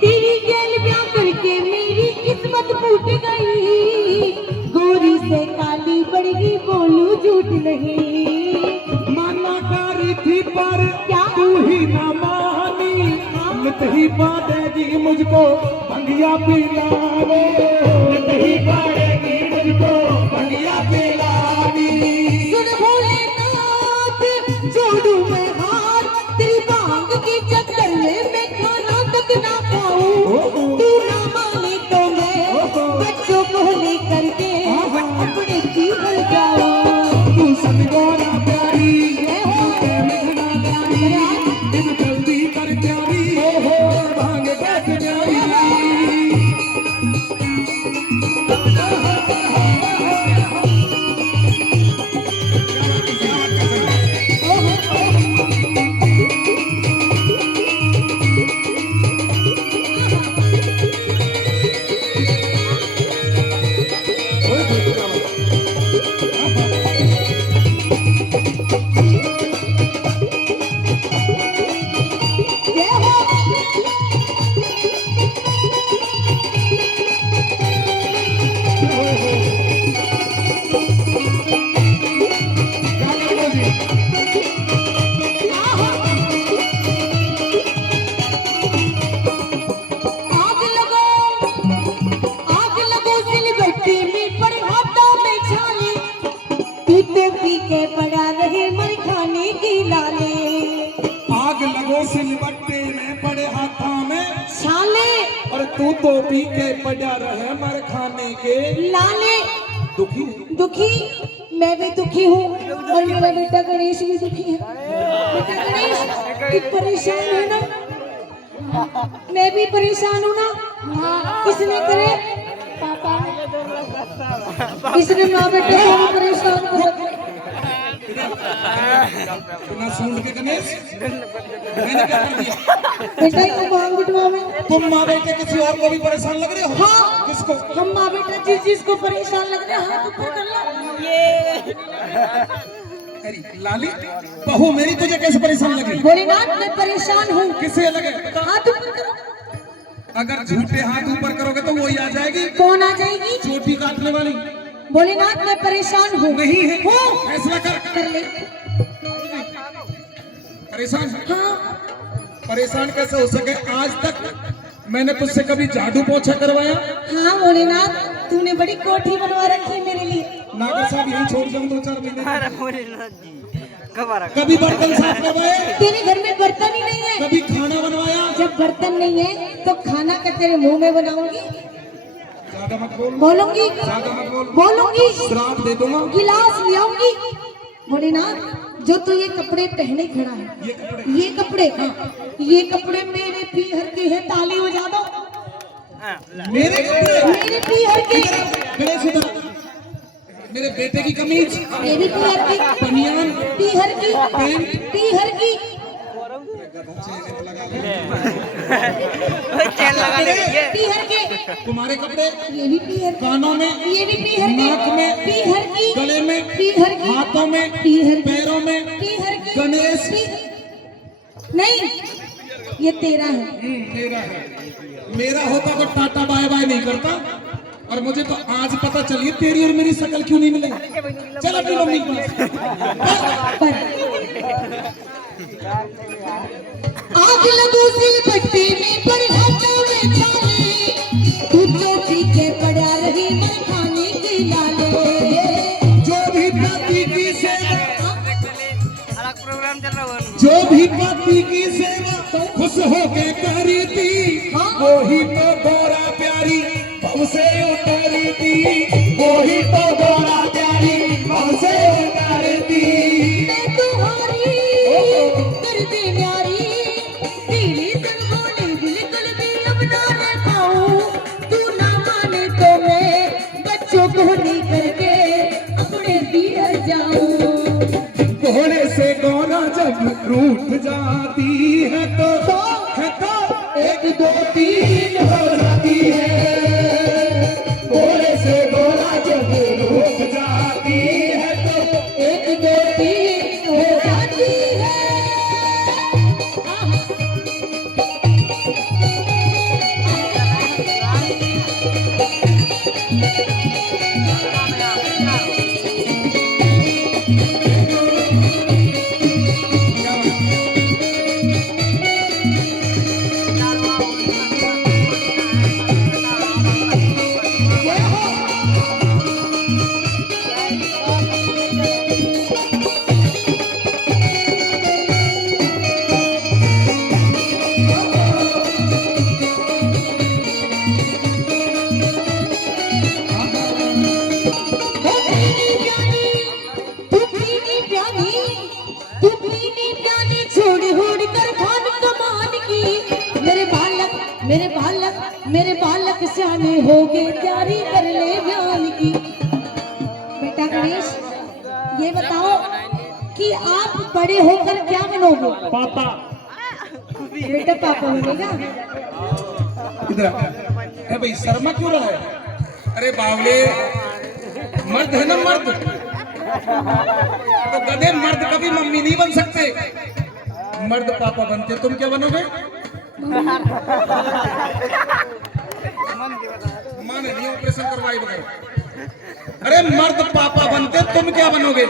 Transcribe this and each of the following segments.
तेरी गैल ब्याह करके मेरी किस्मत फूट गई। गोरी से काली बढ़ गई, बोलू झूठ नहीं। माना कारी थी पर क्या तू ही ना मानी, नित ही बांधेगी मुझको भंगिया पिलावे, नित ही बांधेगी मुझको भंगिया पिलावी। सुन भोलेनाथ जोड़ू मैं हार, तेरी भांग की चक्कर में मैं खाना तक ना खाऊं। तू ना माने तो मैं बच्चों को लेकर के अपने जीवन जाऊं। तू सदगोरा प्यारी, तू मेघना प्यारी, दिन जल्दी कर प्यारी, भांग बैठ प्यारी। पड़ा रहे मर खाने की लाले। आग लगो सिलबट्टे में पड़े हाथों में छाले और तू तो पी के पड़ा रहे मर खाने के लाले। दुखी। दुखी मैं भी दुखी हूँ और मेरा बेटा गणेश भी दुखी है। बेटा गणेश तू परेशान है ना, मैं भी परेशान हूँ ना। इसने करे पापा, इसने माँ बेटे को भी परेशान कर रखा। बिना सूंड के गणेश मैंने क्या कर दिया? बेटा ये मांग बिटवा में तुम माँ बेटे किसी और को भी परेशान लग रहे हो? हाँ किसको? हम माँ बेटा जिस जिसको परेशान लग रहे हैं हाथ ऊपर कर लो। ये अरे लाली बहू मेरी तुझे कैसे परेशान लगी? भोलेनाथ मैं परेशान हूँ। किससे लगे? हाथ ऊपर करो। अगर झूठे हाथ ऊपर करोगे तो वही आ जाएगी, कौन आ जाएगी? चोटी काटने वाली। भोलेनाथ मैं परेशान हूँ। नहीं है, हूँ। फैसला कर ले। परेशान? हाँ परेशान कैसे हो सके? आज तक मैंने तुझसे कभी झाड़ू पोछा करवाया? हाँ भोलेनाथ तूने बड़ी कोठी बनवा रखी है मेरे लिए। नागर साहब यही छोड़ जाऊं 2-4 महीने। अरे भोलेनाथ जी कभी बर्तन साफ करवाए? तेरे घर में बर्तन ही नहीं है। कभी खाना बनवाया? जब बर्तन नहीं है तो खाना का तेरे मुंह में बनाऊंगी। ज्यादा मत बोल। बोलूंगी। ज्यादा मत बोल। बोलूंगी। श्राप दे दूंगा। गिलास ले आऊंगी। भोलेनाथ जो तू ये कपड़े पहने खड़ा है, ये कपड़े मेरे पीहर के हैं। ताली बजा दो। मेरे कपड़े? मेरे पीहर के। गणेश इधर। मेरे बेटे की कमीज, मेरी पीहर की बनियान, पीहर की पैंट, पीहर की चैन लगा ले ये पीहर के। तुम्हारे कपड़े? ये भी पीहर के। कानों में, ये भी पीहर के। नाक में, पीहर की। गले में, पीहर की। हाथों में, पीहर की। पैरों में, पीहर की। गणेश। नहीं ये तेरा है। मेरा है। मेरा होता तो टाटा बाय बाय नहीं करता। और मुझे तो आज पता चली तेरी और मेरी शक्ल क्यों नहीं मिले। चल अपनी मम्मी के पास। पर आग लगो सिलबट्टे में पर हाथों में छाले। तू तो पीछे पड़ा रही मैं खाने की लाले। जो भी पति की सेवा, अलग प्रोग्राम चल रहा है। जो भी पति की सेवा खुश होके करी थी, वो ही तो गोरा प्यारी भव से उतारी थी, वो ही तो गोरा प्यारी भव से उतारी थी। मैं तुम्हारी दर्द न्यारी, तेरी संगोली बिल्कुल भी अब ना रह पाऊं। तू ना माने तो मैं बच्चों को लेकर के अपने दियर जाऊं। घोड़े से गोरा जब रूठ जाती है तो 1 2 3 हो जाती है। घोड़े से गोरा जब रूठ जाती है तो 1 2 3 हो जाती है। मेरे बालक सियाने हो गए, तैयारी कर ले बयान की। बेटा गणेश, ये बताओ कि आप बड़े होकर क्या बनोगे? पापा। बेटा पापा बनेगा। इधर है भाई, शर्मा क्यों रहा है? अरे बावले, मर्द है ना मर्द, तो गधे मर्द कभी मम्मी नहीं बन सकते, मर्द पापा बनते। तुम क्या बनोगे? मां ने नहीं ऑपरेशन करवाई बगैर। अरे मर्द पापा बनते, तुम क्या बनोगे?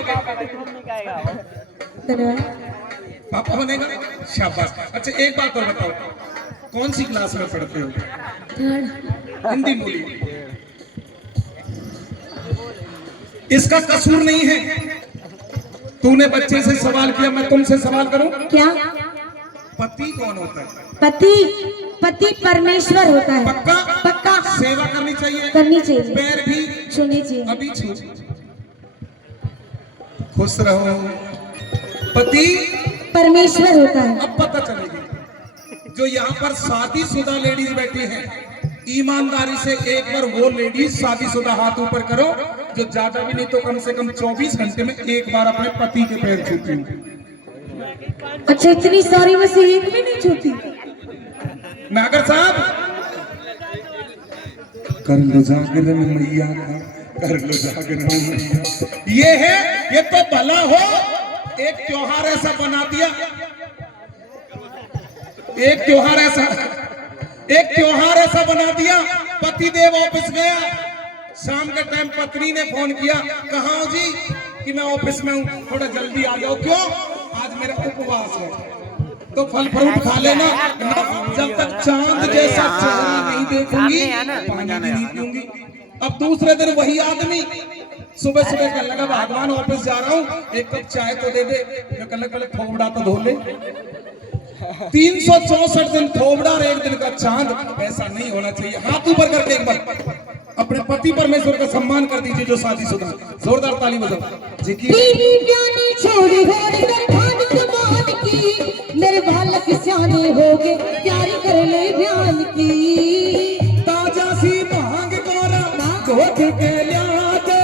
धन्यवाद। पापा बनेगा, शाबाश। अच्छा एक बात और बताओ, कौन सी क्लास में पढ़ते हो? थर्ड। हिंदी बोलिए। इसका कसूर नहीं है। तूने बच्चे से सवाल किया, मैं तुमसे सवाल करूं? क्या? पति कौन होता है? पति, पति परमेश्वर होता है। पक्का? पक्का। सेवा करनी चाहिए, करनी चाहिए, पैर भी छूनी चाहिए। अभी छू। खुश रहो। पति परमेश्वर होता है। अब पता चलेगी। जो यहाँ पर शादीशुदा लेडीज बैठी हैं, ईमानदारी से एक बार वो लेडीज शादीशुदा हाथ ऊपर करो जो ज्यादा भी नहीं तो कम से कम 24 घंटे में एक बार अपने पति के पैर छूती हूँ। अच्छा, इतनी सारी में से एक भी नहीं छूती? नागर साहब, कर लो जागरण मैया का, कर लो जागरण मैया। ये तो भला हो, एक त्योहार ऐसा बना दिया, एक त्योहार ऐसा बना दिया। पतिदेव ऑफिस गया, शाम के टाइम पत्नी ने फोन किया, कहाँ हो जी? कि मैं ऑफिस में हूँ, थोड़ा जल्दी आ जाओ। क्यों? आज मेरा उपवास है। तो फल फ्रूट खा लेना, जब तक चांद जैसा चेहरा नहीं देखूंगी पानी भी नहीं पीऊंगी। अब दूसरे दिन वही आदमी सुबह सुबह कहने लगा, भगवान ऑफिस जा रहा हूँ, एक कप चाय तो दे दे। मैं कहने लगा, थोबड़ा तो धो ले। 364 दिन थोबड़ा और एक दिन का चांद, ऐसा नहीं होना चाहिए। हाथ ऊपर करके एक बार अपने पति परमेश्वर का सम्मान कर दीजिए जो शादीशुदा। जोरदार ताली बजाओ जी की। छोड़ी होड़ कर ठान जमान की, मेरे बालक सियाने हो गए, तैयारी कर ले बयान की। ताजा सी भांग गोरा घोट के लिया दे,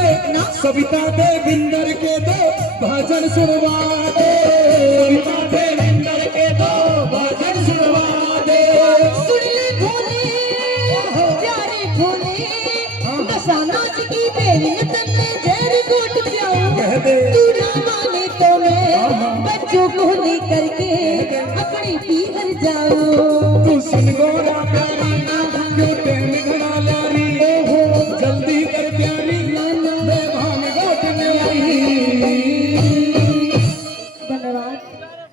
सविता देविंदर के दो भजन सुनवा दे, सविता देविंदर के दो भजन सुनवा दे। सुन ले भोले, प्यारे भोले, दशानाच की देवी ने तन्ने जहर घोट पियाऊं। कह दे तू ना माने तो मैं बच्चों को लेकर के अपनी पीहर जाऊं। तू सुन गोरा प्यारी, क्यों